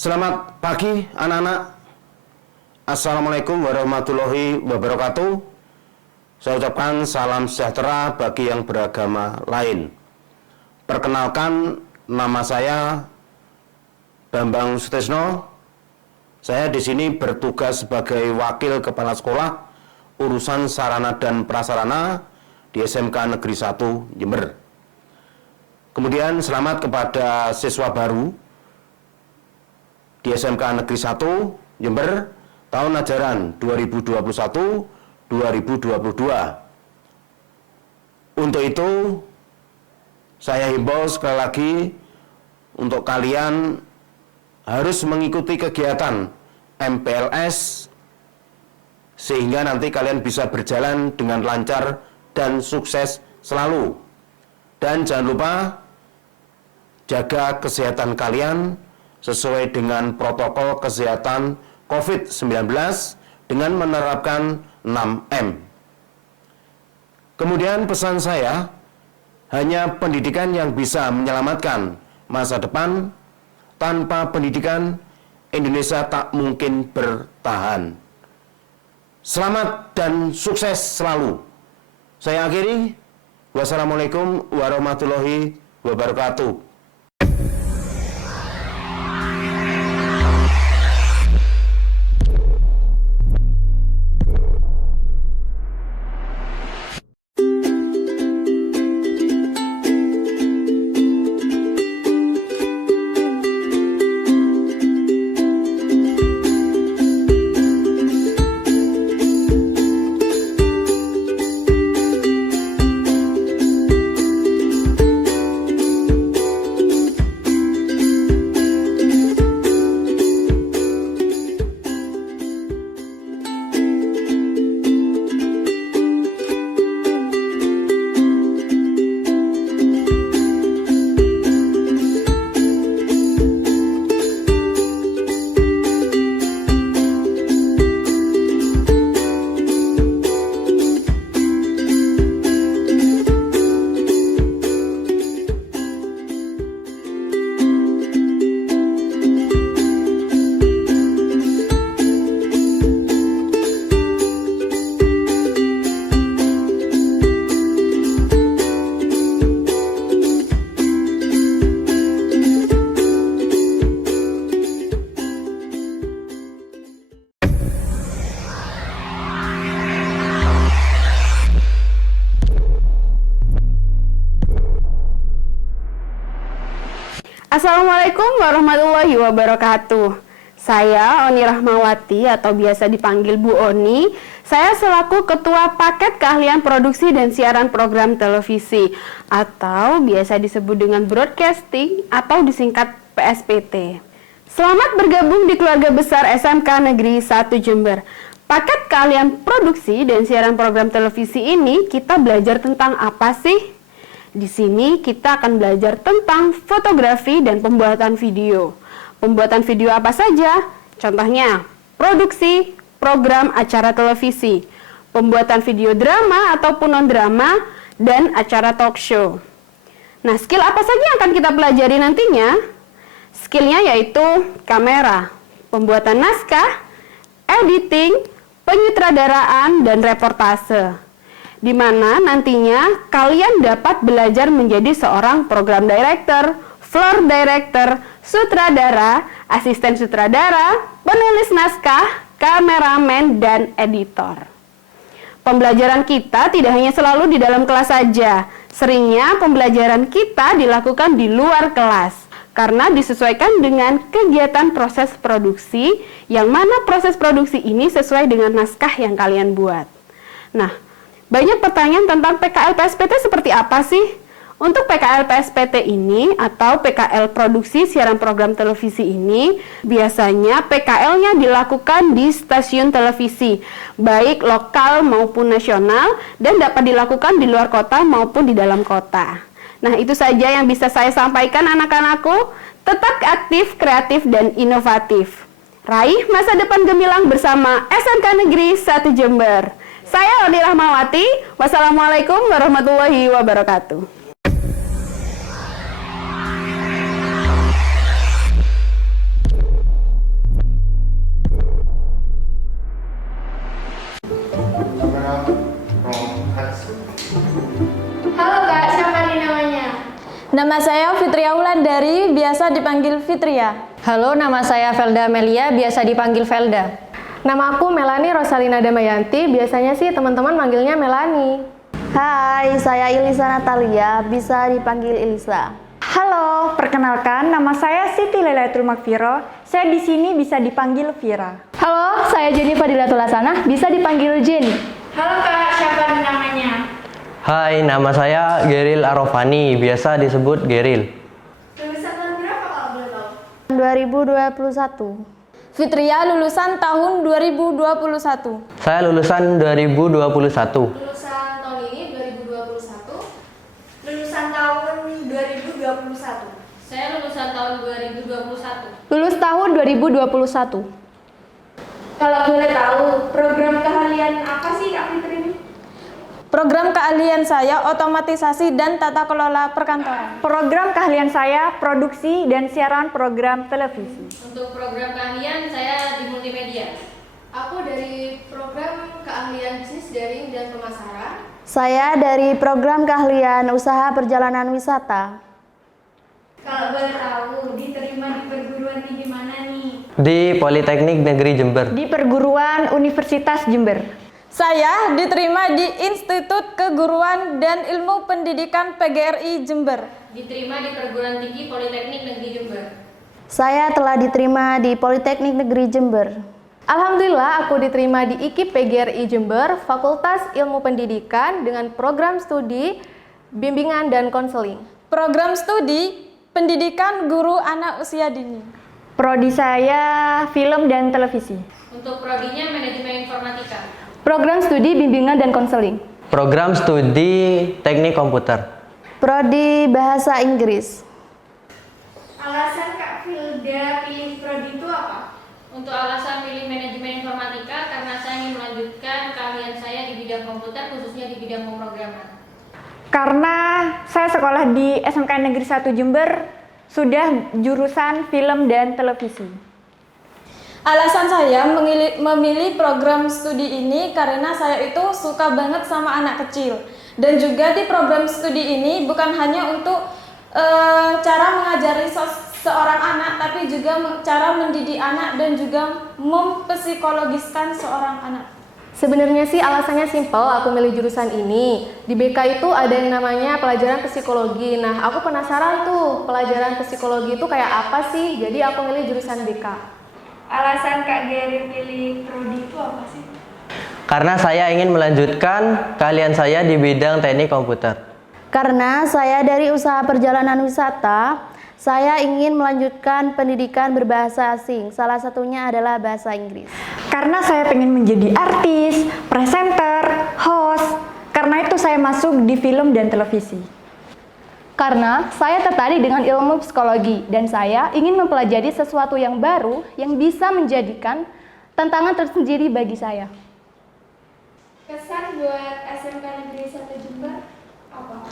Selamat pagi anak-anak. Assalamualaikum warahmatullahi wabarakatuh. Saya ucapkan salam sejahtera bagi yang beragama lain. Perkenalkan, nama saya Bambang Sutrisno. Saya di sini bertugas sebagai wakil kepala sekolah urusan sarana dan prasarana di SMK Negeri 1 Jember. Kemudian selamat kepada siswa baru di SMK Negeri 1 Jember tahun ajaran 2021-2022. Untuk itu, saya himbau sekali lagi untuk kalian harus mengikuti kegiatan MPLS sehingga nanti kalian bisa berjalan dengan lancar dan sukses selalu. Dan jangan lupa jaga kesehatan kalian sesuai dengan protokol kesehatan COVID-19 dengan menerapkan 6M. Kemudian pesan saya, hanya pendidikan yang bisa menyelamatkan masa depan. Tanpa pendidikan, Indonesia tak mungkin bertahan. Selamat dan sukses selalu. Saya akhiri. Wassalamualaikum warahmatullahi wabarakatuh. Assalamualaikum warahmatullahi wabarakatuh. Saya Oni Rahmawati atau biasa dipanggil Bu Oni. Saya selaku Ketua Paket Keahlian Produksi dan Siaran Program Televisi atau biasa disebut dengan Broadcasting atau disingkat PSPT. Selamat bergabung di keluarga besar SMK Negeri 1 Jember. Paket Keahlian Produksi dan Siaran Program Televisi ini kita belajar tentang apa sih? Di sini kita akan belajar tentang fotografi dan pembuatan video. Pembuatan video apa saja? Contohnya, produksi program acara televisi, pembuatan video drama ataupun non-drama, dan acara talk show. Nah, skill apa saja yang akan kita pelajari nantinya? Skillnya yaitu kamera, pembuatan naskah, editing, penyutradaraan, dan reportase, di mana nantinya kalian dapat belajar menjadi seorang program director, floor director, sutradara, asisten sutradara, penulis naskah, kameramen, dan editor. Pembelajaran kita tidak hanya selalu di dalam kelas saja. Seringnya pembelajaran kita dilakukan di luar kelas karena disesuaikan dengan kegiatan proses produksi, yang mana proses produksi ini sesuai dengan naskah yang kalian buat. Nah, banyak pertanyaan tentang PKL PSPT seperti apa sih? Untuk PKL PSPT ini atau PKL Produksi Siaran Program Televisi ini, biasanya PKL-nya dilakukan di stasiun televisi, baik lokal maupun nasional, dan dapat dilakukan di luar kota maupun di dalam kota. Nah, itu saja yang bisa saya sampaikan anak-anakku. Tetap aktif, kreatif, dan inovatif. Raih masa depan gemilang bersama SMK Negeri 1 Jember. Saya Oni Rahmawati. Wassalamualaikum warahmatullahi wabarakatuh. Nama saya Fitria Wulandari, biasa dipanggil Fitria. Halo, nama saya Velda Melia, biasa dipanggil Velda. Nama aku Melani Rosalina Damayanti, biasanya sih teman-teman manggilnya Melani. Hai, saya Ilisa Natalia, bisa dipanggil Ilisa. Halo, perkenalkan nama saya Siti Lailatul Makfiro. Saya di sini bisa dipanggil Vira. Halo, saya Jenny Fadilatul Hasanah, bisa dipanggil Jenny. Halo Kak, siapa namanya? Hai, nama saya Geril Arofani, biasa disebut Geril. Lulusan tahun berapa kalau boleh tahu? 2021. Fitria lulusan tahun 2021. Saya lulusan 2021. Lulusan tahun ini 2021. Lulusan tahun 2021. Saya lulusan tahun 2021. Lulus tahun 2021. Kalau boleh tahu, program keahlian apa sih Kak Fitri ini? Program keahlian saya otomatisasi dan tata kelola perkantoran. Program keahlian saya produksi dan siaran program televisi. Untuk program keahlian saya di multimedia. Aku dari program keahlian bisnis daring dan pemasaran. Saya dari program keahlian usaha perjalanan wisata. Kalau boleh tahu, diterima di perguruan tinggi mana nih? Di Politeknik Negeri Jember. Di perguruan Universitas Jember. Saya diterima di Institut Keguruan dan Ilmu Pendidikan PGRI Jember. Diterima di perguruan tinggi Politeknik Negeri Jember. Saya telah diterima di Politeknik Negeri Jember. Alhamdulillah aku diterima di IKIP PGRI Jember, Fakultas Ilmu Pendidikan dengan program studi bimbingan dan konseling. Program studi Pendidikan Guru Anak Usia Dini. Prodi saya film dan televisi. Untuk prodinya manajemen informatika. Program studi bimbingan dan konseling. Program studi Teknik Komputer. Prodi Bahasa Inggris. Alasan Kak Filda pilih prodi itu apa? Untuk alasan pilih manajemen informatika karena saya ingin melanjutkan keahlian saya di bidang komputer, khususnya di bidang pemrograman. Karena saya sekolah di SMK Negeri 1 Jember, sudah jurusan film dan televisi. Alasan saya memilih program studi ini karena saya itu suka banget sama anak kecil. Dan juga di program studi ini bukan hanya untuk cara mengajari seorang anak, tapi juga cara mendidik anak dan juga mempsikologiskan seorang anak. Sebenarnya sih alasannya simpel, aku milih jurusan ini. Di BK itu ada yang namanya pelajaran psikologi. Nah, aku penasaran tuh, pelajaran psikologi itu kayak apa sih? Jadi aku milih jurusan BK. Alasan Kak Geri pilih prodi itu apa sih? Karena saya ingin melanjutkan keahlian saya di bidang teknik komputer. Karena saya dari usaha perjalanan wisata, saya ingin melanjutkan pendidikan berbahasa asing. Salah satunya adalah bahasa Inggris. Karena saya pengen menjadi artis, presenter, host. Karena itu saya masuk di film dan televisi. Karena saya tertarik dengan ilmu psikologi dan saya ingin mempelajari sesuatu yang baru yang bisa menjadikan tantangan tersendiri bagi saya. Kesan buat SMK Negeri 1 Jember apa?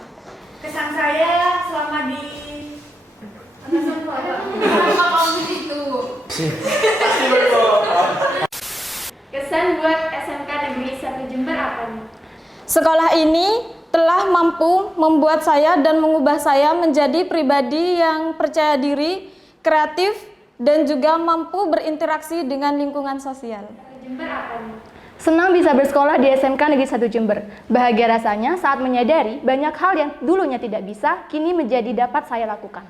Kesan saya selama di Kesan apa? Kamu itu. Kesan buat SMK Negeri 1 Jember apa nih? Sekolah ini telah mampu membuat saya dan mengubah saya menjadi pribadi yang percaya diri, kreatif, dan juga mampu berinteraksi dengan lingkungan sosial. Jember apa nih? Senang bisa bersekolah di SMK Negeri 1 Jember. Bahagia rasanya saat menyadari banyak hal yang dulunya tidak bisa, kini menjadi dapat saya lakukan.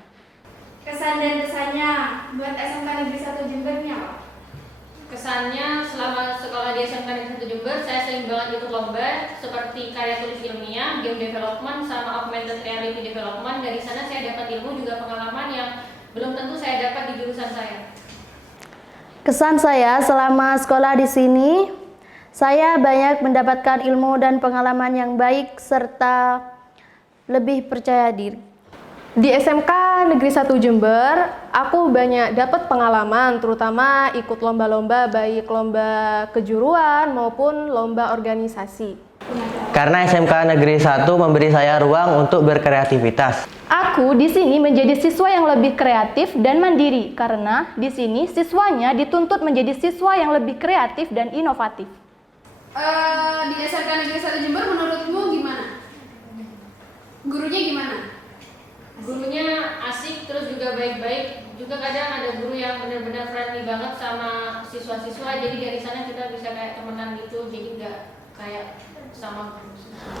Kesan dan kesannya buat SMK Negeri 1 Jember ini apa? Kesannya selama sekolah di SMK Negeri 1 Jember, saya sering banget ikut lomba seperti karya tulis ilmiah, game development, sama augmented reality development. Dari sana saya dapat ilmu juga pengalaman yang belum tentu saya dapat di jurusan saya. Kesan saya selama sekolah di sini, saya banyak mendapatkan ilmu dan pengalaman yang baik serta lebih percaya diri. Di SMK Negeri 1 Jember, aku banyak dapat pengalaman, terutama ikut lomba-lomba, baik lomba kejuruan maupun lomba organisasi. Karena SMK Negeri 1 memberi saya ruang untuk berkreativitas. Aku di sini menjadi siswa yang lebih kreatif dan mandiri, karena di sini siswanya dituntut menjadi siswa yang lebih kreatif dan inovatif. Di SMK Negeri 1 Jember menurutmu gimana? Gurunya gimana? Gurunya asik, terus juga baik-baik. Juga kadang ada guru yang benar-benar friendly banget sama siswa-siswa. Jadi dari sana kita bisa kayak temenan gitu. Jadi nggak kayak sama guru.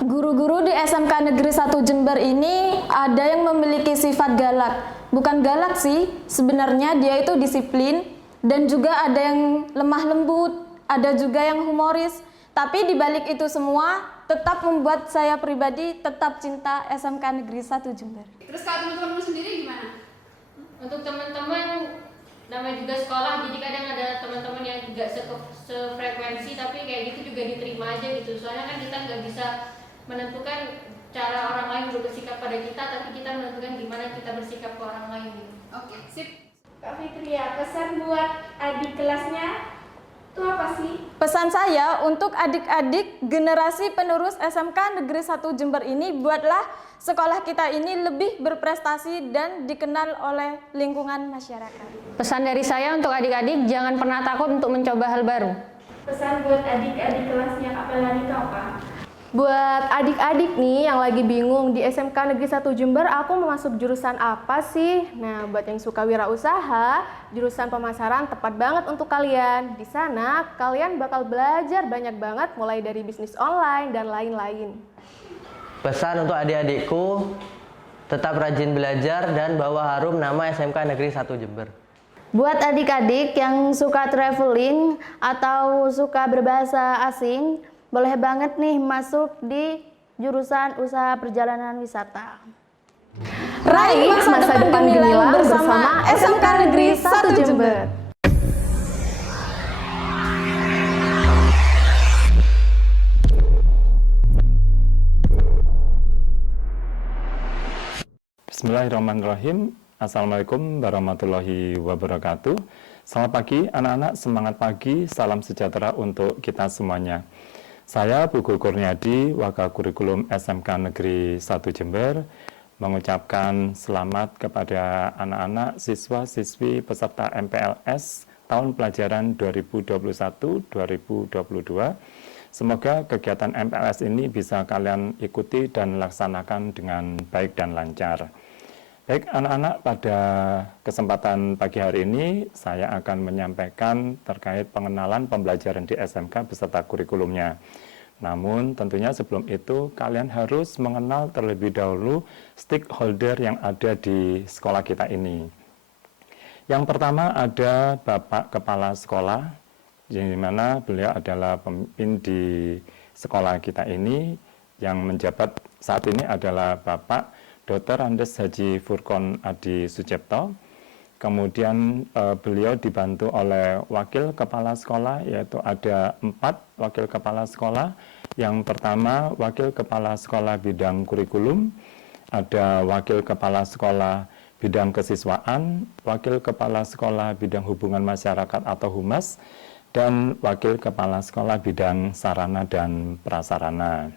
Guru-guru di SMK Negeri 1 Jember ini ada yang memiliki sifat galak. Bukan galak sih, sebenarnya dia itu disiplin dan juga ada yang lemah lembut, ada juga yang humoris. Tapi di balik itu semua tetap membuat saya pribadi tetap cinta SMK Negeri 1 Jember. Terus kalau teman-teman sendiri gimana? Untuk teman-teman, namanya juga sekolah, jadi kadang ada teman-teman yang juga sefrekuensi, tapi kayak gitu juga diterima aja gitu. Soalnya kan kita nggak bisa menentukan cara orang lain bersikap pada kita, tapi kita menentukan gimana kita bersikap ke orang lain gitu. Oke, sip. Kak Fitria, pesan buat adik kelasnya itu apa sih? Pesan saya untuk adik-adik generasi penerus SMK Negeri 1 Jember ini, buatlah sekolah kita ini lebih berprestasi dan dikenal oleh lingkungan masyarakat. Pesan dari saya untuk adik-adik, jangan pernah takut untuk mencoba hal baru. Pesan buat adik-adik kelasnya Kak Pelani itu apa? Buat adik-adik nih yang lagi bingung di SMK Negeri 1 Jember, aku mau masuk jurusan apa sih? Nah, buat yang suka wirausaha, jurusan pemasaran tepat banget untuk kalian. Di sana, kalian bakal belajar banyak banget mulai dari bisnis online dan lain-lain. Pesan untuk adik-adikku, tetap rajin belajar dan bawa harum nama SMK Negeri 1 Jember. Buat adik-adik yang suka traveling atau suka berbahasa asing, boleh banget nih masuk di jurusan usaha perjalanan wisata. Raih masa depan gemilang bersama SMK Negeri 1 Jember. Bismillahirrahmanirrahim. Assalamualaikum warahmatullahi wabarakatuh. Selamat pagi anak-anak, semangat pagi, salam sejahtera untuk kita semuanya. Saya Bugul Kurniadi, Wakil Kurikulum SMK Negeri 1 Jember, mengucapkan selamat kepada anak-anak siswa-siswi peserta MPLS tahun pelajaran 2021-2022. Semoga kegiatan MPLS ini bisa kalian ikuti dan laksanakan dengan baik dan lancar. Baik anak-anak, pada kesempatan pagi hari ini saya akan menyampaikan terkait pengenalan pembelajaran di SMK beserta kurikulumnya. Namun tentunya sebelum itu kalian harus mengenal terlebih dahulu stakeholder yang ada di sekolah kita ini. Yang pertama ada Bapak Kepala Sekolah, di mana beliau adalah pemimpin di sekolah kita ini. Yang menjabat saat ini adalah Bapak Dr. Andes Haji Furkon Adi Sucipto. Kemudian beliau dibantu oleh wakil kepala sekolah, yaitu ada 4 wakil kepala sekolah. Yang pertama wakil kepala sekolah bidang kurikulum, ada wakil kepala sekolah bidang kesiswaan, wakil kepala sekolah bidang hubungan masyarakat atau humas, dan wakil kepala sekolah bidang sarana dan prasarana.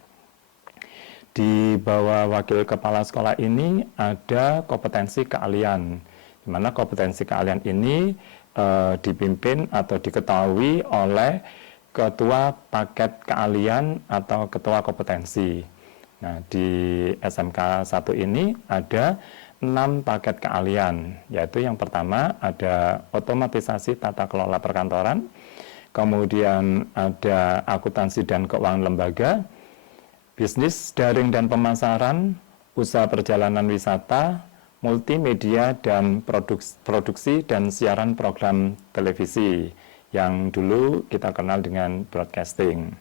Di bawah wakil kepala sekolah ini ada kompetensi keahlian, di mana kompetensi keahlian ini dipimpin atau diketahui oleh ketua paket keahlian atau ketua kompetensi. Nah, di SMK 1 ini ada 6 paket keahlian, yaitu yang pertama ada otomatisasi tata kelola perkantoran, kemudian ada akuntansi dan keuangan lembaga, bisnis daring dan pemasaran, usaha perjalanan wisata, multimedia dan produksi dan siaran program televisi yang dulu kita kenal dengan broadcasting.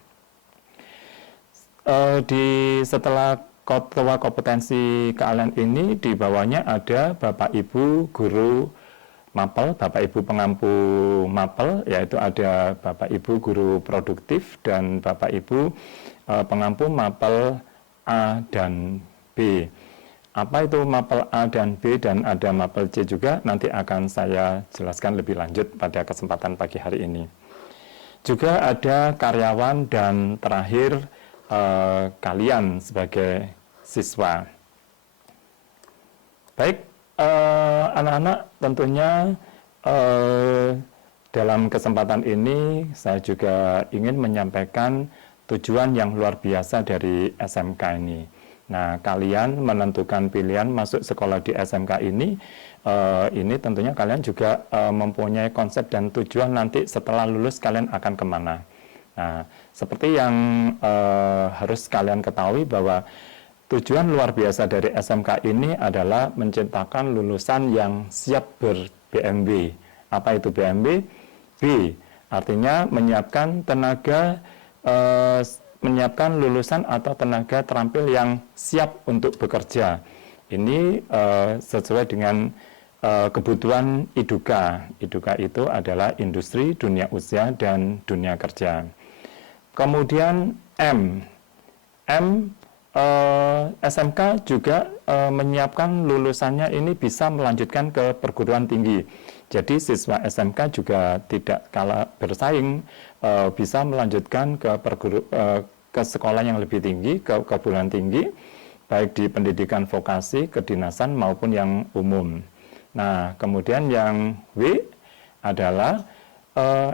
Setelah ketua kompetensi keahlian ini, di bawahnya ada Bapak Ibu guru mapel, Bapak Ibu pengampu mapel, yaitu ada Bapak Ibu guru produktif dan Bapak Ibu pengampu mapel A dan B. Apa itu mapel A dan B dan ada mapel C juga, nanti akan saya jelaskan lebih lanjut pada kesempatan pagi hari ini. Juga ada karyawan dan terakhir kalian sebagai siswa. Baik, anak-anak, tentunya dalam kesempatan ini saya juga ingin menyampaikan tujuan yang luar biasa dari SMK ini. Nah, kalian menentukan pilihan masuk sekolah di SMK ini tentunya kalian juga mempunyai konsep dan tujuan nanti setelah lulus kalian akan kemana. Nah, seperti yang harus kalian ketahui bahwa tujuan luar biasa dari SMK ini adalah menciptakan lulusan yang siap ber-BMB. Apa itu BMB? B, artinya menyiapkan tenaga menyiapkan lulusan atau tenaga terampil yang siap untuk bekerja. Ini sesuai dengan kebutuhan IDUKA. IDUKA itu adalah industri, dunia usaha, dan dunia kerja. Kemudian M, SMK juga menyiapkan lulusannya ini bisa melanjutkan ke perguruan tinggi. Jadi siswa SMK juga tidak kalah bersaing, bisa melanjutkan ke sekolah yang lebih tinggi, ke perguruan tinggi, baik di pendidikan vokasi, kedinasan maupun yang umum. Nah, kemudian yang W adalah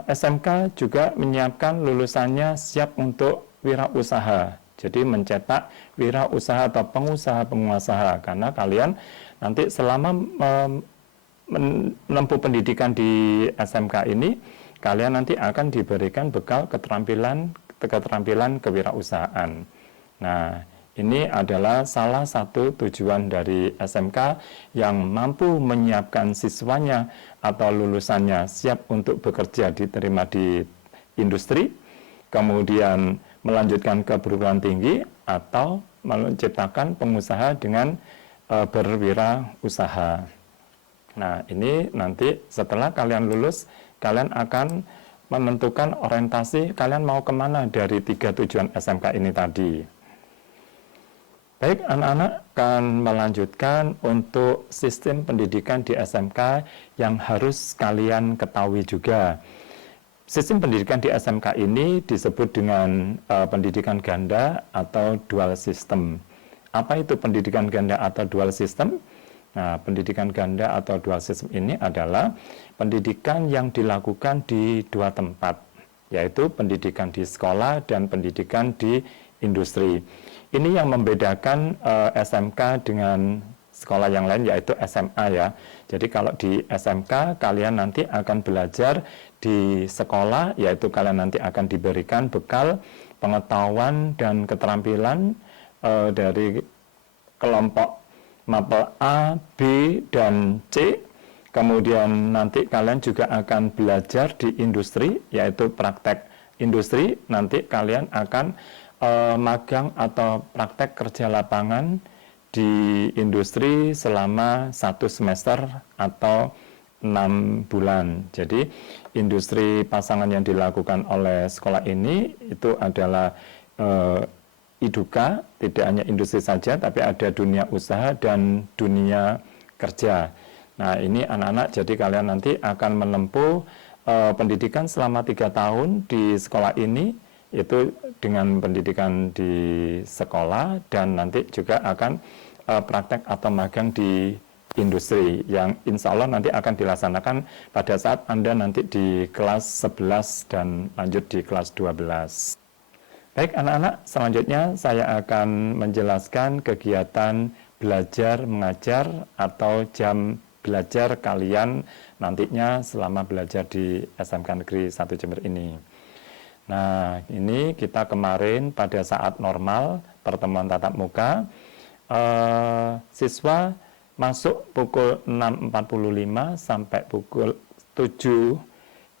SMK juga menyiapkan lulusannya siap untuk wirausaha. Jadi mencetak wirausaha atau pengusaha-pengusaha, karena kalian nanti selama menempuh pendidikan di SMK ini, kalian nanti akan diberikan bekal keterampilan kewirausahaan. Nah, ini adalah salah satu tujuan dari SMK yang mampu menyiapkan siswanya atau lulusannya siap untuk bekerja diterima di industri, kemudian melanjutkan ke perguruan tinggi atau menciptakan pengusaha dengan berwirausaha. Nah, ini nanti setelah kalian lulus, kalian akan menentukan orientasi kalian mau kemana dari 3 tujuan SMK ini tadi. Baik, anak-anak akan melanjutkan untuk sistem pendidikan di SMK yang harus kalian ketahui juga. Sistem pendidikan di SMK ini disebut dengan pendidikan ganda atau dual system. Apa itu pendidikan ganda atau dual system? Nah, pendidikan ganda atau dual system ini adalah pendidikan yang dilakukan di 2 tempat, yaitu pendidikan di sekolah dan pendidikan di industri. Ini yang membedakan SMK dengan sekolah yang lain, yaitu SMA ya. Jadi kalau di SMK kalian nanti akan belajar di sekolah, yaitu kalian nanti akan diberikan bekal pengetahuan dan keterampilan dari kelompok mapel A, B, dan C. Kemudian nanti kalian juga akan belajar di industri, yaitu praktek industri. Nanti kalian akan magang atau praktek kerja lapangan di industri selama 1 semester atau 6 bulan. Jadi industri pasangan yang dilakukan oleh sekolah ini itu adalah IDUKA, tidak hanya industri saja, tapi ada dunia usaha dan dunia kerja. Nah, ini anak-anak, jadi kalian nanti akan menempuh pendidikan selama 3 tahun di sekolah ini, itu dengan pendidikan di sekolah, dan nanti juga akan praktek atau magang di industri, yang insya Allah nanti akan dilaksanakan pada saat Anda nanti di kelas 11 dan lanjut di kelas 12. Baik anak-anak, selanjutnya saya akan menjelaskan kegiatan belajar mengajar atau jam belajar kalian nantinya selama belajar di SMK Negeri 1 Jember ini. Nah, ini kita kemarin pada saat normal pertemuan tatap muka, siswa masuk pukul 6.45 sampai pukul 7.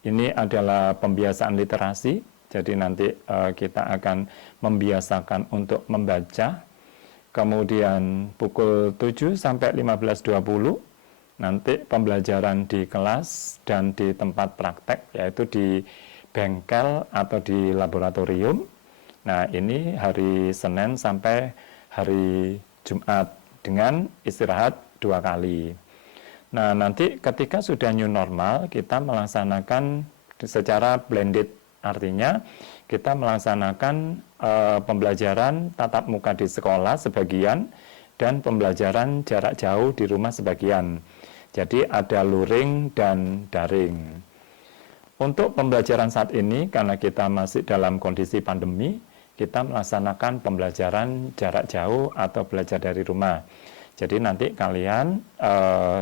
Ini adalah pembiasaan literasi. Jadi nanti kita akan membiasakan untuk membaca. Kemudian pukul 7 sampai 15.20 nanti pembelajaran di kelas dan di tempat praktek, yaitu di bengkel atau di laboratorium. Nah, ini hari Senin sampai hari Jumat dengan istirahat 2 kali. Nah, nanti ketika sudah new normal, kita melaksanakan secara blended. Artinya kita melaksanakan pembelajaran tatap muka di sekolah sebagian dan pembelajaran jarak jauh di rumah sebagian. Jadi ada luring dan daring. Untuk pembelajaran saat ini, karena kita masih dalam kondisi pandemi, kita melaksanakan pembelajaran jarak jauh atau belajar dari rumah. Jadi nanti kalian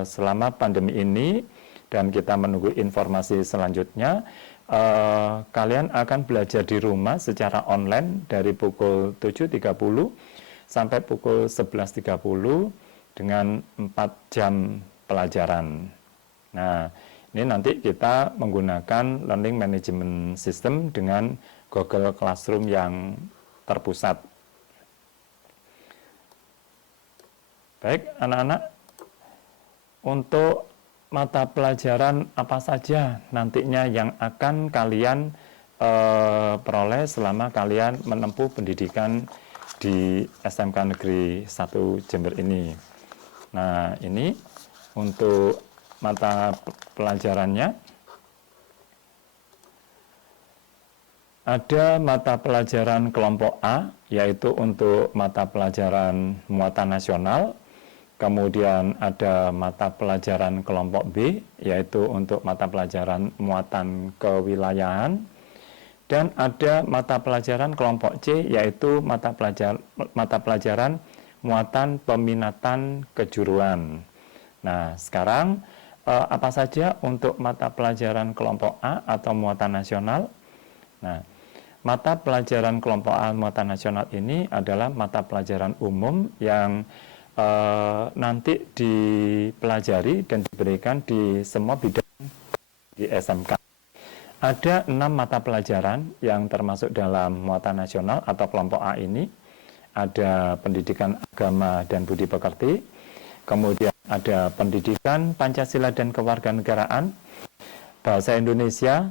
selama pandemi ini dan kita menunggu informasi selanjutnya, kalian akan belajar di rumah secara online dari pukul 7.30 sampai pukul 11.30 dengan 4 jam pelajaran. Nah, ini nanti kita menggunakan learning management system dengan Google Classroom yang terpusat. Baik, anak-anak, untuk mata pelajaran apa saja nantinya yang akan kalian peroleh selama kalian menempuh pendidikan di SMK Negeri 1 Jember ini. Nah, ini untuk mata pelajarannya. Ada mata pelajaran kelompok A, yaitu untuk mata pelajaran muatan nasional. Kemudian ada mata pelajaran kelompok B, yaitu untuk mata pelajaran muatan kewilayahan. Dan ada mata pelajaran kelompok C, yaitu mata pelajaran muatan peminatan kejuruan. Nah, sekarang apa saja untuk mata pelajaran kelompok A atau muatan nasional? Nah, mata pelajaran kelompok A muatan nasional ini adalah mata pelajaran umum yang nanti dipelajari dan diberikan di semua bidang di SMK. Ada 6 mata pelajaran yang termasuk dalam muatan nasional atau kelompok A ini. Ada pendidikan agama dan budi pekerti, kemudian ada pendidikan Pancasila dan kewarganegaraan, bahasa Indonesia,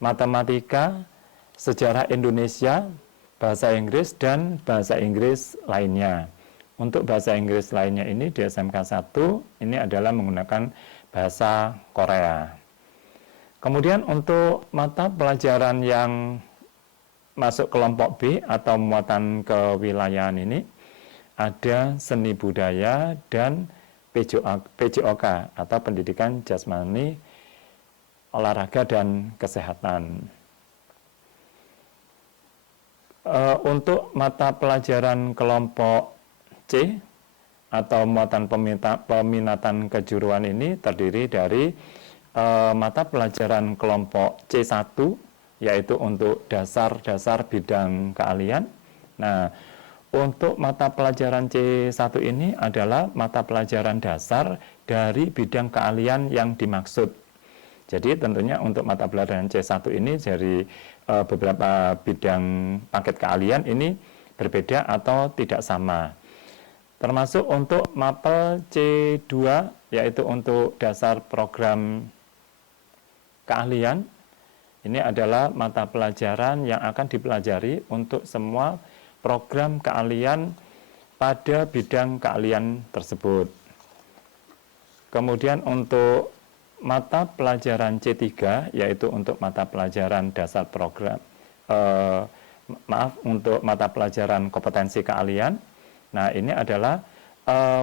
matematika, sejarah Indonesia, bahasa Inggris, dan bahasa Inggris lainnya. Untuk bahasa Inggris lainnya ini di SMK 1 ini adalah menggunakan bahasa Korea. Kemudian untuk mata pelajaran yang masuk kelompok B atau muatan kewilayahan ini ada seni budaya dan PJOK atau pendidikan jasmani, olahraga dan kesehatan. Untuk mata pelajaran kelompok C atau muatan peminatan kejuruan ini terdiri dari mata pelajaran kelompok C1, yaitu untuk dasar-dasar bidang keahlian. Nah, untuk mata pelajaran C1 ini adalah mata pelajaran dasar dari bidang keahlian yang dimaksud. Jadi tentunya untuk mata pelajaran C1 ini dari beberapa bidang paket keahlian ini berbeda atau tidak sama. Termasuk untuk mapel C2, yaitu untuk dasar program keahlian. Ini adalah mata pelajaran yang akan dipelajari untuk semua program keahlian pada bidang keahlian tersebut. Kemudian untuk mata pelajaran C3, yaitu untuk mata pelajaran dasar program, untuk mata pelajaran kompetensi keahlian. Nah, ini adalah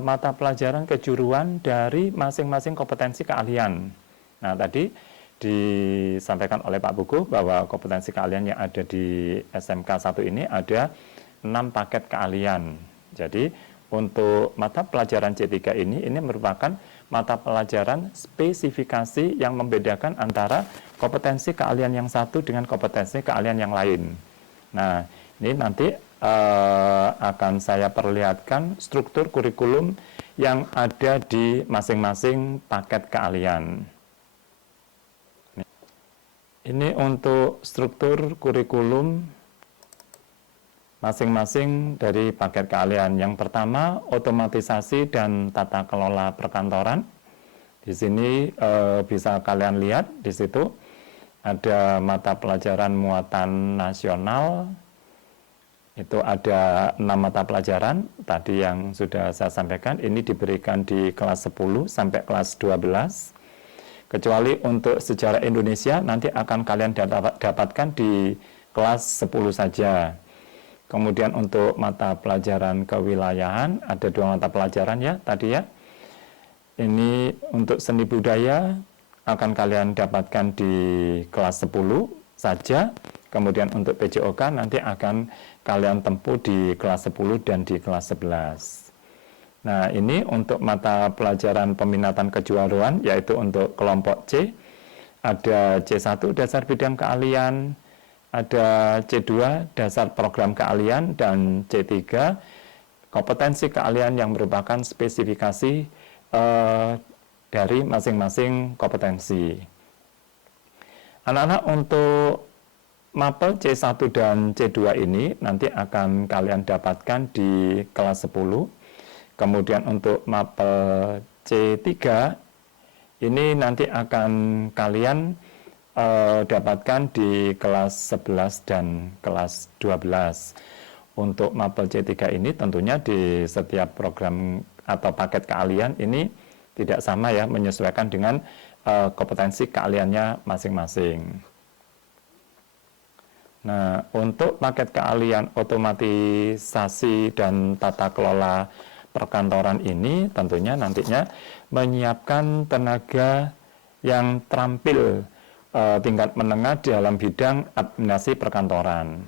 mata pelajaran kejuruan dari masing-masing kompetensi keahlian. Nah, tadi disampaikan oleh Pak Buku bahwa kompetensi keahlian yang ada di SMK 1 ini ada 6 paket keahlian. Jadi, untuk mata pelajaran C3 ini merupakan mata pelajaran spesifikasi yang membedakan antara kompetensi keahlian yang satu dengan kompetensi keahlian yang lain. Nah, ini nanti akan saya perlihatkan struktur kurikulum yang ada di masing-masing paket keahlian. Ini untuk struktur kurikulum masing-masing dari paket keahlian. Yang pertama, otomatisasi dan tata kelola perkantoran. Di sini bisa kalian lihat di situ ada mata pelajaran muatan nasional. Itu ada 6 mata pelajaran tadi yang sudah saya sampaikan. Ini diberikan di kelas 10 sampai kelas 12. Kecuali untuk sejarah Indonesia nanti akan kalian dapatkan di kelas 10 saja. Kemudian untuk mata pelajaran kewilayahan ada 2 mata pelajaran ya tadi ya. Ini untuk seni budaya akan kalian dapatkan di kelas 10 saja. Kemudian untuk PJOK nanti akan kalian tempuh di kelas 10 dan di kelas 11. Nah, ini untuk mata pelajaran peminatan kejuaraan, yaitu untuk kelompok C, ada C1 dasar bidang keahlian, ada C2 dasar program keahlian, dan C3 kompetensi keahlian yang merupakan spesifikasi dari masing-masing kompetensi. Anak-anak, untuk mapel C1 dan C2 ini nanti akan kalian dapatkan di kelas 10. Kemudian untuk mapel C3 ini nanti akan kalian dapatkan di kelas 11 dan kelas 12. Untuk mapel C3 ini tentunya di setiap program atau paket keahlian ini tidak sama ya, menyesuaikan dengan kompetensi keahliannya masing-masing. Nah, untuk paket keahlian otomatisasi dan tata kelola perkantoran ini tentunya nantinya menyiapkan tenaga yang terampil tingkat menengah dalam bidang administrasi perkantoran.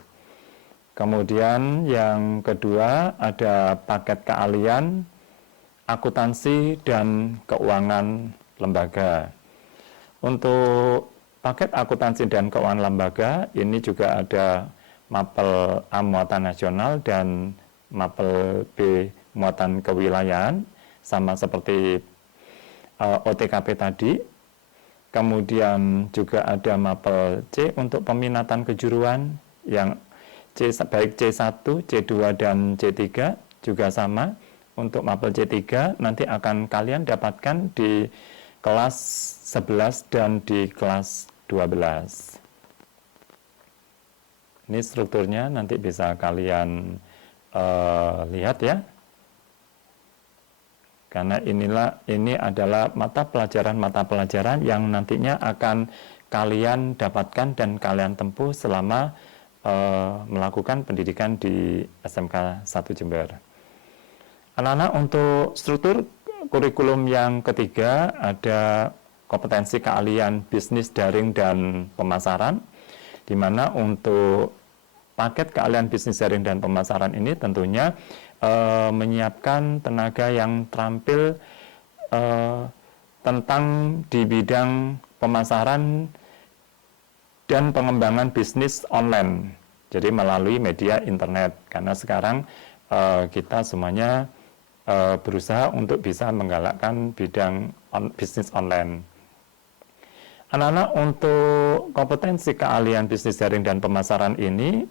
Kemudian yang kedua ada paket keahlian akuntansi dan keuangan lembaga. Untuk paket akuntansi dan keuangan lembaga ini juga ada mapel A muatan nasional dan mapel B muatan kewilayahan, sama seperti OTKP tadi. Kemudian juga ada mapel C untuk peminatan kejuruan yang baik C1, C2 dan C3 juga sama. Untuk mapel C3 nanti akan kalian dapatkan di kelas 11 dan di kelas 12. Ini strukturnya nanti bisa kalian lihat ya. Karena ini adalah mata pelajaran yang nantinya akan kalian dapatkan dan kalian tempuh selama melakukan pendidikan di SMK 1 Jember. Anak-anak, untuk struktur kurikulum yang ketiga ada kompetensi keahlian bisnis daring dan pemasaran, di mana untuk paket keahlian bisnis daring dan pemasaran ini tentunya menyiapkan tenaga yang terampil tentang di bidang pemasaran dan pengembangan bisnis online, jadi melalui media internet, karena sekarang kita semuanya berusaha untuk bisa menggalakkan bidang bisnis online. Anak-anak, untuk kompetensi keahlian bisnis daring dan pemasaran ini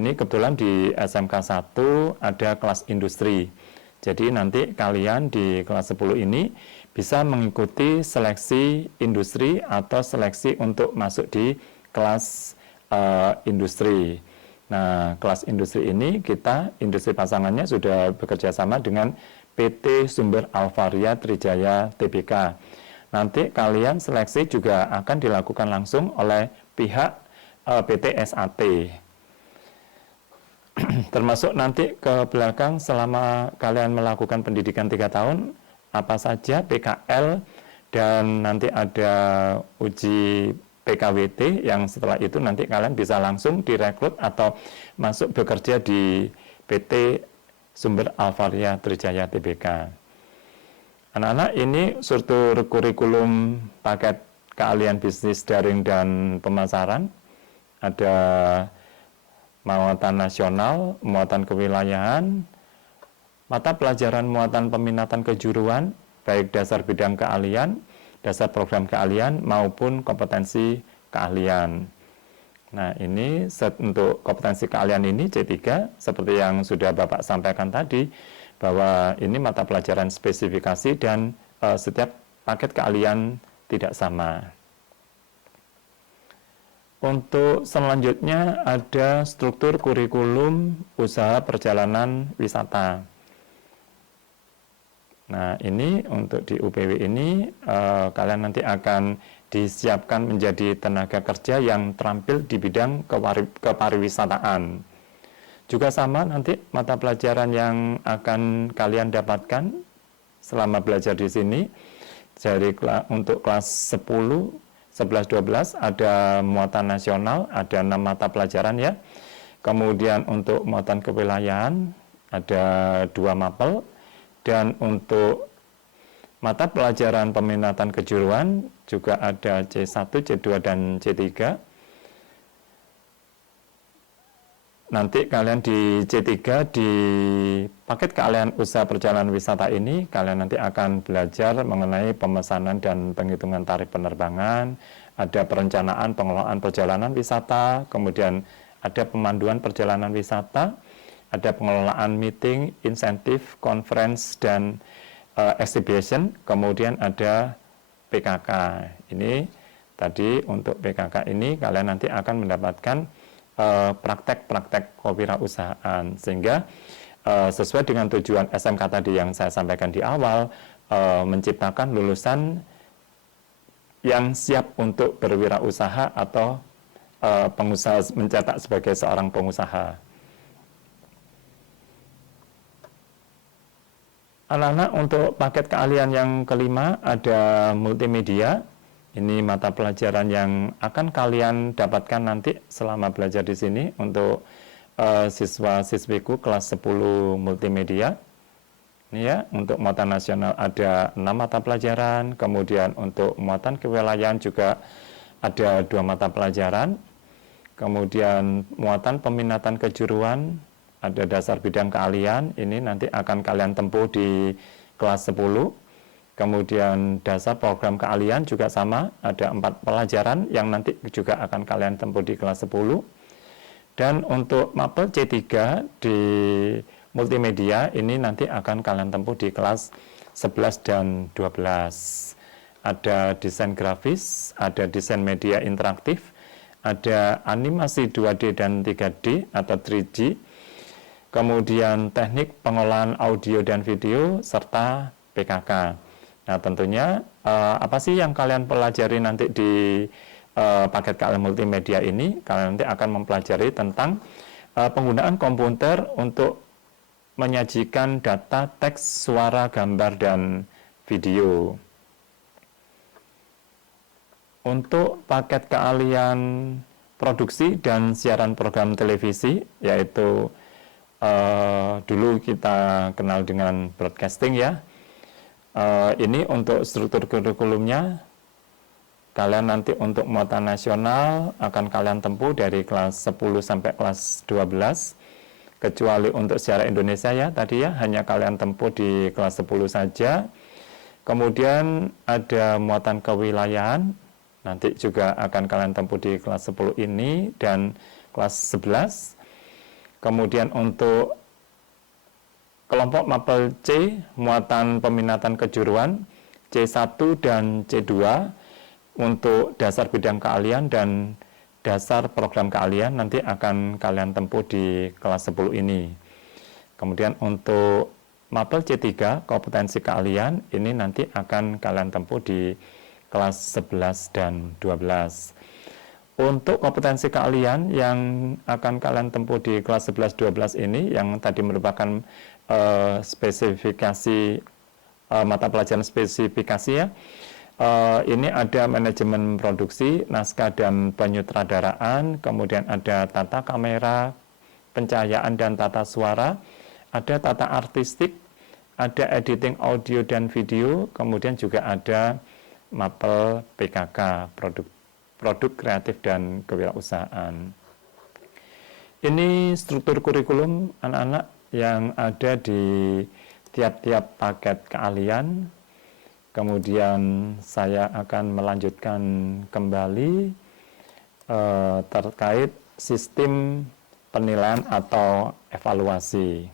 kebetulan di SMK 1 ada kelas industri. Jadi nanti kalian di kelas 10 ini bisa mengikuti seleksi industri atau seleksi untuk masuk di kelas industri. Nah, kelas industri ini industri pasangannya sudah bekerja sama dengan PT Sumber Alvaria Trijaya Tbk. Nanti kalian seleksi juga akan dilakukan langsung oleh pihak PT SAT. Termasuk nanti ke belakang selama kalian melakukan pendidikan 3 tahun, apa saja PKL, dan nanti ada uji PKWT yang setelah itu nanti kalian bisa langsung direkrut atau masuk bekerja di PT Sumber Alvaria Trijaya Tbk. Anak-anak, ini struktur kurikulum paket keahlian bisnis daring dan pemasaran. Ada muatan nasional, muatan kewilayahan, mata pelajaran muatan peminatan kejuruan, baik dasar bidang keahlian, dasar program keahlian, maupun kompetensi keahlian. Nah, ini untuk kompetensi keahlian ini C3, seperti yang sudah Bapak sampaikan tadi, bahwa ini mata pelajaran spesifikasi dan setiap paket keahlian tidak sama. Untuk selanjutnya ada struktur kurikulum usaha perjalanan wisata. Nah, ini untuk di UPW ini kalian nanti akan disiapkan menjadi tenaga kerja yang terampil di bidang kepariwisataan. Juga sama nanti mata pelajaran yang akan kalian dapatkan selama belajar di sini. Jadi untuk kelas 10 11-12 ada muatan nasional, ada 6 mata pelajaran ya. Kemudian untuk muatan kewilayahan ada 2 mapel, dan untuk mata pelajaran peminatan kejuruan juga ada C1, C2, dan C3. Nanti kalian di C3 di paket keahlian usaha perjalanan wisata ini, kalian nanti akan belajar mengenai pemesanan dan penghitungan tarif penerbangan, ada perencanaan pengelolaan perjalanan wisata, kemudian ada pemanduan perjalanan wisata, ada pengelolaan meeting, insentif, conference, dan exhibition, kemudian ada PKK. Ini tadi untuk PKK ini kalian nanti akan mendapatkan praktek-praktek kewirausahaan, sehingga sesuai dengan tujuan SMK tadi yang saya sampaikan di awal, menciptakan lulusan yang siap untuk berwirausaha atau pengusaha, mencetak sebagai seorang pengusaha. Anak-anak, untuk paket keahlian yang kelima ada multimedia. Ini mata pelajaran yang akan kalian dapatkan nanti selama belajar di sini untuk siswa-siswiku kelas 10 multimedia. Ini ya, untuk muatan nasional ada 6 mata pelajaran, kemudian untuk muatan kewilayahan juga ada 2 mata pelajaran, kemudian muatan peminatan kejuruan ada dasar bidang keahlian, ini nanti akan kalian tempuh di kelas 10. Kemudian dasar program keahlian juga sama, ada 4 pelajaran yang nanti juga akan kalian tempuh di kelas 10. Dan untuk mapel C3 di multimedia ini nanti akan kalian tempuh di kelas 11 dan 12. Ada desain grafis, ada desain media interaktif, ada animasi 2D dan 3D atau 3D, kemudian teknik pengolahan audio dan video, serta PKK. Nah, tentunya apa sih yang kalian pelajari nanti di paket keahlian multimedia ini? Kalian nanti akan mempelajari tentang penggunaan komputer untuk menyajikan data, teks, suara, gambar, dan video. Untuk paket keahlian produksi dan siaran program televisi, yaitu dulu kita kenal dengan broadcasting ya. Ini untuk struktur kurikulumnya, kalian nanti untuk muatan nasional akan kalian tempuh dari kelas 10 sampai kelas 12, kecuali untuk sejarah Indonesia ya tadi ya, hanya kalian tempuh di kelas 10 saja. Kemudian ada muatan kewilayahan, nanti juga akan kalian tempuh di kelas 10 ini dan kelas 11. Kemudian untuk kelompok mapel C, muatan peminatan kejuruan, C1 dan C2 untuk dasar bidang keahlian dan dasar program keahlian nanti akan kalian tempuh di kelas 10 ini. Kemudian untuk mapel C3, kompetensi keahlian, ini nanti akan kalian tempuh di kelas 11 dan 12. Untuk kompetensi keahlian yang akan kalian tempuh di kelas 11-12 ini, yang tadi merupakan spesifikasi mata pelajaran spesifikasi ya, ini ada manajemen produksi, naskah dan penyutradaraan, kemudian ada tata kamera, pencahayaan dan tata suara, ada tata artistik, ada editing audio dan video, kemudian juga ada mapel PKK, produk kreatif dan kewirausahaan. Ini struktur kurikulum anak-anak yang ada di tiap-tiap paket keahlian. Kemudian saya akan melanjutkan kembali terkait sistem penilaian atau evaluasi.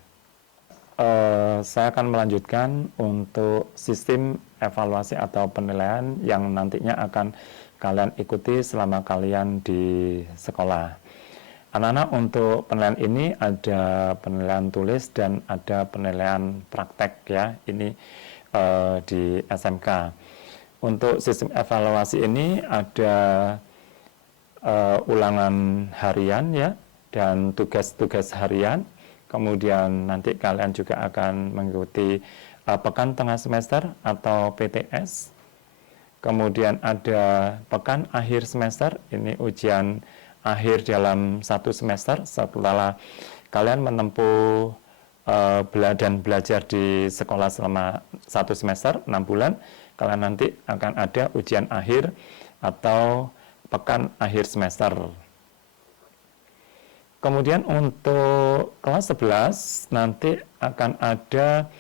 Saya akan melanjutkan untuk sistem evaluasi atau penilaian yang nantinya akan kalian ikuti selama kalian di sekolah. Anak-anak, untuk penilaian ini ada penilaian tulis dan ada penilaian praktek ya, ini di SMK. Untuk sistem evaluasi ini ada ulangan harian ya, dan tugas-tugas harian. Kemudian nanti kalian juga akan mengikuti pekan tengah semester atau PTS. Kemudian ada pekan akhir semester, ini ujian akhir dalam 1 semester setelah kalian menempuh dan belajar di sekolah selama 1 semester, 6 bulan, kalian nanti akan ada ujian akhir atau pekan akhir semester. Kemudian untuk kelas 11 nanti akan ada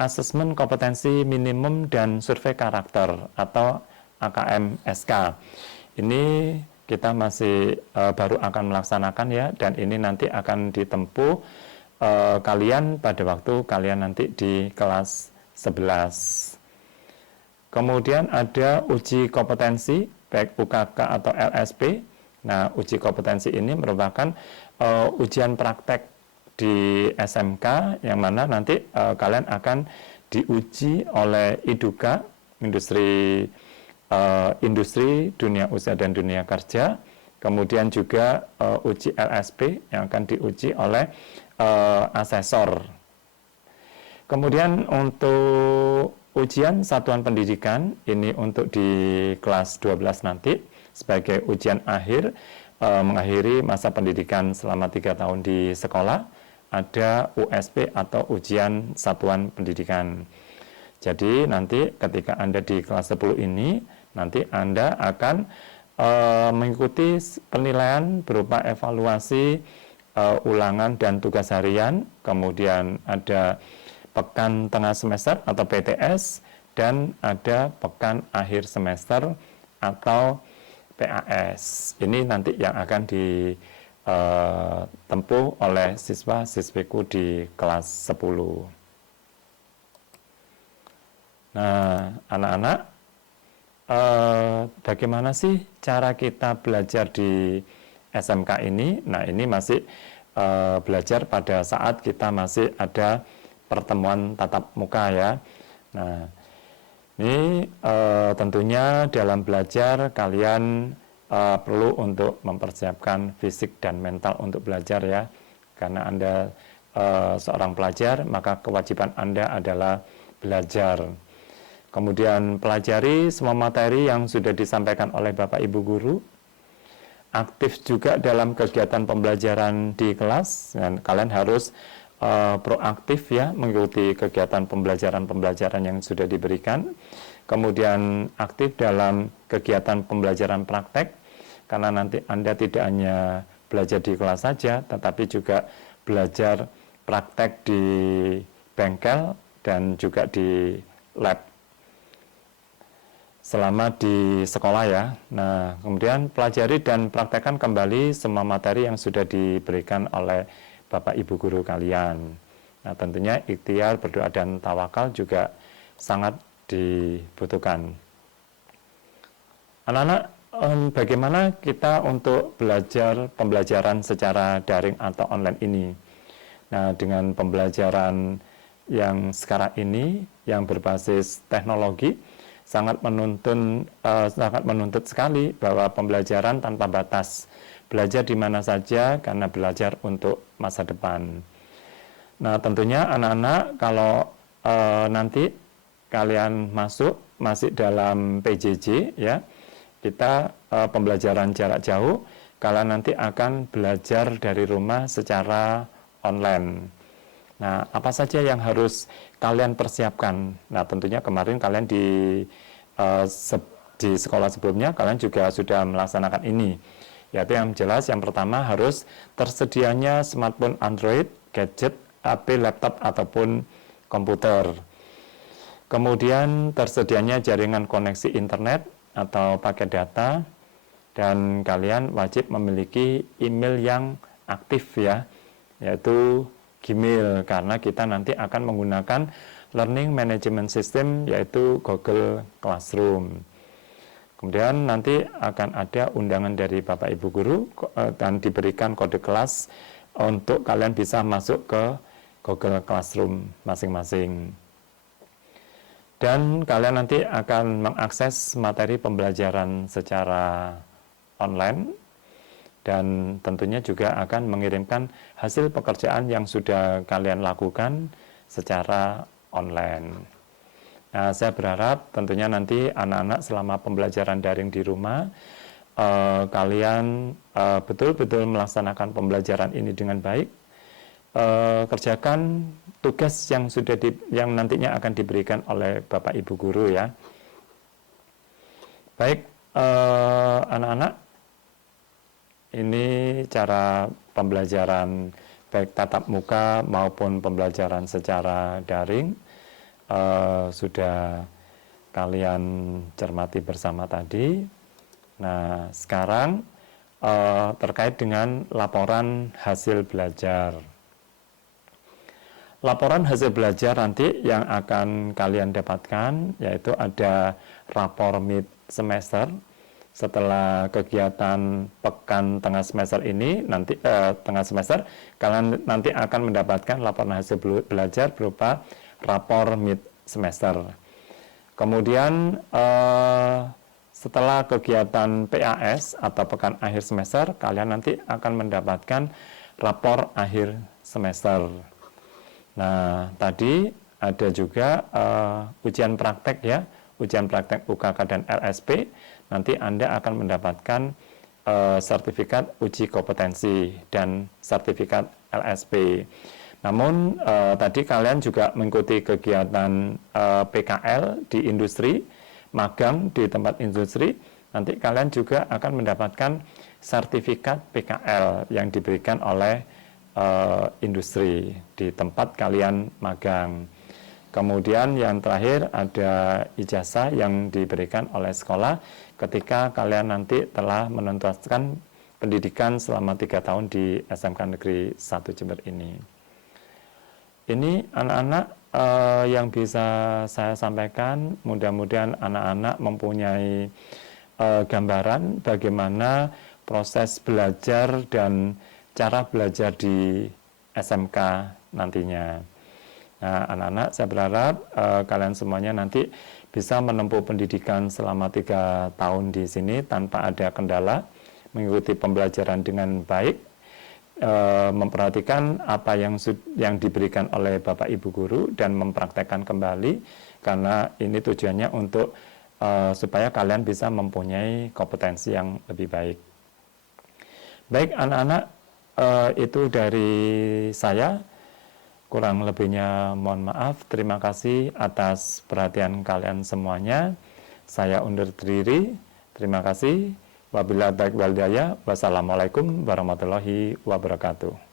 asesmen kompetensi minimum dan survei karakter atau AKM-SK. Ini kita masih baru akan melaksanakan ya, dan ini nanti akan ditempuh kalian pada waktu kalian nanti di kelas 11. Kemudian ada uji kompetensi baik UKK atau LSP. Nah, uji kompetensi ini merupakan ujian praktek di SMK yang mana nanti kalian akan diuji oleh IDUKA, industri dunia usaha dan dunia kerja. Kemudian juga uji LSP yang akan diuji oleh asesor. Kemudian untuk ujian satuan pendidikan ini untuk di kelas 12 nanti sebagai ujian akhir mengakhiri masa pendidikan selama 3 tahun di sekolah, ada USP atau ujian satuan pendidikan. Jadi nanti ketika Anda di kelas 10 ini, nanti Anda akan mengikuti penilaian berupa evaluasi ulangan dan tugas harian, kemudian ada pekan tengah semester atau PTS, dan ada pekan akhir semester atau PAS. Ini nanti yang akan ditempuh oleh siswa-siswiku di kelas 10. Nah, anak-anak, bagaimana sih cara kita belajar di SMK ini? Nah, ini masih belajar pada saat kita masih ada pertemuan tatap muka ya. Nah, ini tentunya dalam belajar kalian perlu untuk mempersiapkan fisik dan mental untuk belajar ya. Karena Anda seorang pelajar, maka kewajiban Anda adalah belajar. Kemudian pelajari semua materi yang sudah disampaikan oleh Bapak Ibu Guru. Aktif juga dalam kegiatan pembelajaran di kelas, dan kalian harus proaktif ya mengikuti kegiatan pembelajaran yang sudah diberikan. Kemudian aktif dalam kegiatan pembelajaran praktek, karena nanti Anda tidak hanya belajar di kelas saja, tetapi juga belajar praktek di bengkel dan juga di lab selama di sekolah ya. Nah, kemudian pelajari dan praktekkan kembali semua materi yang sudah diberikan oleh Bapak Ibu Guru kalian. Nah, tentunya ikhtiar, berdoa, dan tawakal juga sangat dibutuhkan. Anak-anak, bagaimana kita untuk belajar pembelajaran secara daring atau online ini? Nah, dengan pembelajaran yang sekarang ini, yang berbasis teknologi, sangat menuntut sekali bahwa pembelajaran tanpa batas. Belajar di mana saja karena belajar untuk masa depan. Nah, tentunya anak-anak kalau nanti kalian masih dalam PJJ ya, kita pembelajaran jarak jauh, kalian nanti akan belajar dari rumah secara online. Nah, apa saja yang harus kalian persiapkan? Nah, tentunya kemarin kalian di sekolah sebelumnya kalian juga sudah melaksanakan ini. Yaitu yang jelas, yang pertama harus tersedianya smartphone Android, gadget, HP, laptop, ataupun komputer. Kemudian tersedianya jaringan koneksi internet atau paket data, dan kalian wajib memiliki email yang aktif ya, yaitu Gmail, karena kita nanti akan menggunakan Learning Management System yaitu Google Classroom. Kemudian nanti akan ada undangan dari Bapak Ibu Guru dan diberikan kode kelas untuk kalian bisa masuk ke Google Classroom masing-masing. Dan kalian nanti akan mengakses materi pembelajaran secara online, dan tentunya juga akan mengirimkan hasil pekerjaan yang sudah kalian lakukan secara online. Nah, saya berharap tentunya nanti anak-anak selama pembelajaran daring di rumah, kalian betul-betul melaksanakan pembelajaran ini dengan baik, kerjakan tugas yang yang nantinya akan diberikan oleh Bapak Ibu guru ya. Baik, anak-anak, ini cara pembelajaran baik tatap muka maupun pembelajaran secara daring sudah kalian cermati bersama tadi. Nah, sekarang terkait dengan laporan hasil belajar. Laporan hasil belajar nanti yang akan kalian dapatkan yaitu ada rapor mid semester. Setelah kegiatan pekan tengah semester ini, nanti tengah semester, kalian nanti akan mendapatkan laporan hasil belajar berupa rapor mid semester. Kemudian setelah kegiatan PAS atau pekan akhir semester, kalian nanti akan mendapatkan rapor akhir semester. Nah, tadi ada juga ujian praktek ya, ujian praktek UKK dan LSP. Nanti Anda akan mendapatkan sertifikat uji kompetensi dan sertifikat LSP. Namun tadi kalian juga mengikuti kegiatan PKL di industri, magang di tempat industri, nanti kalian juga akan mendapatkan sertifikat PKL yang diberikan oleh industri di tempat kalian magang. Kemudian yang terakhir ada ijazah yang diberikan oleh sekolah ketika kalian nanti telah menuntaskan pendidikan selama 3 tahun di SMK Negeri 1 Jember ini. Ini anak-anak yang bisa saya sampaikan, mudah-mudahan anak-anak mempunyai gambaran bagaimana proses belajar dan cara belajar di SMK nantinya. Nah, anak-anak, saya berharap kalian semuanya nanti bisa menempuh pendidikan selama 3 tahun di sini tanpa ada kendala, mengikuti pembelajaran dengan baik, memperhatikan apa yang diberikan oleh Bapak Ibu guru dan mempraktekkan kembali, karena ini tujuannya untuk supaya kalian bisa mempunyai kompetensi yang lebih baik. Baik anak-anak, itu dari saya. Kurang lebihnya mohon maaf. Terima kasih atas perhatian kalian semuanya. Saya undur diri. Terima kasih. Wabillahi taufiq wal hidayah. Wassalamualaikum warahmatullahi wabarakatuh.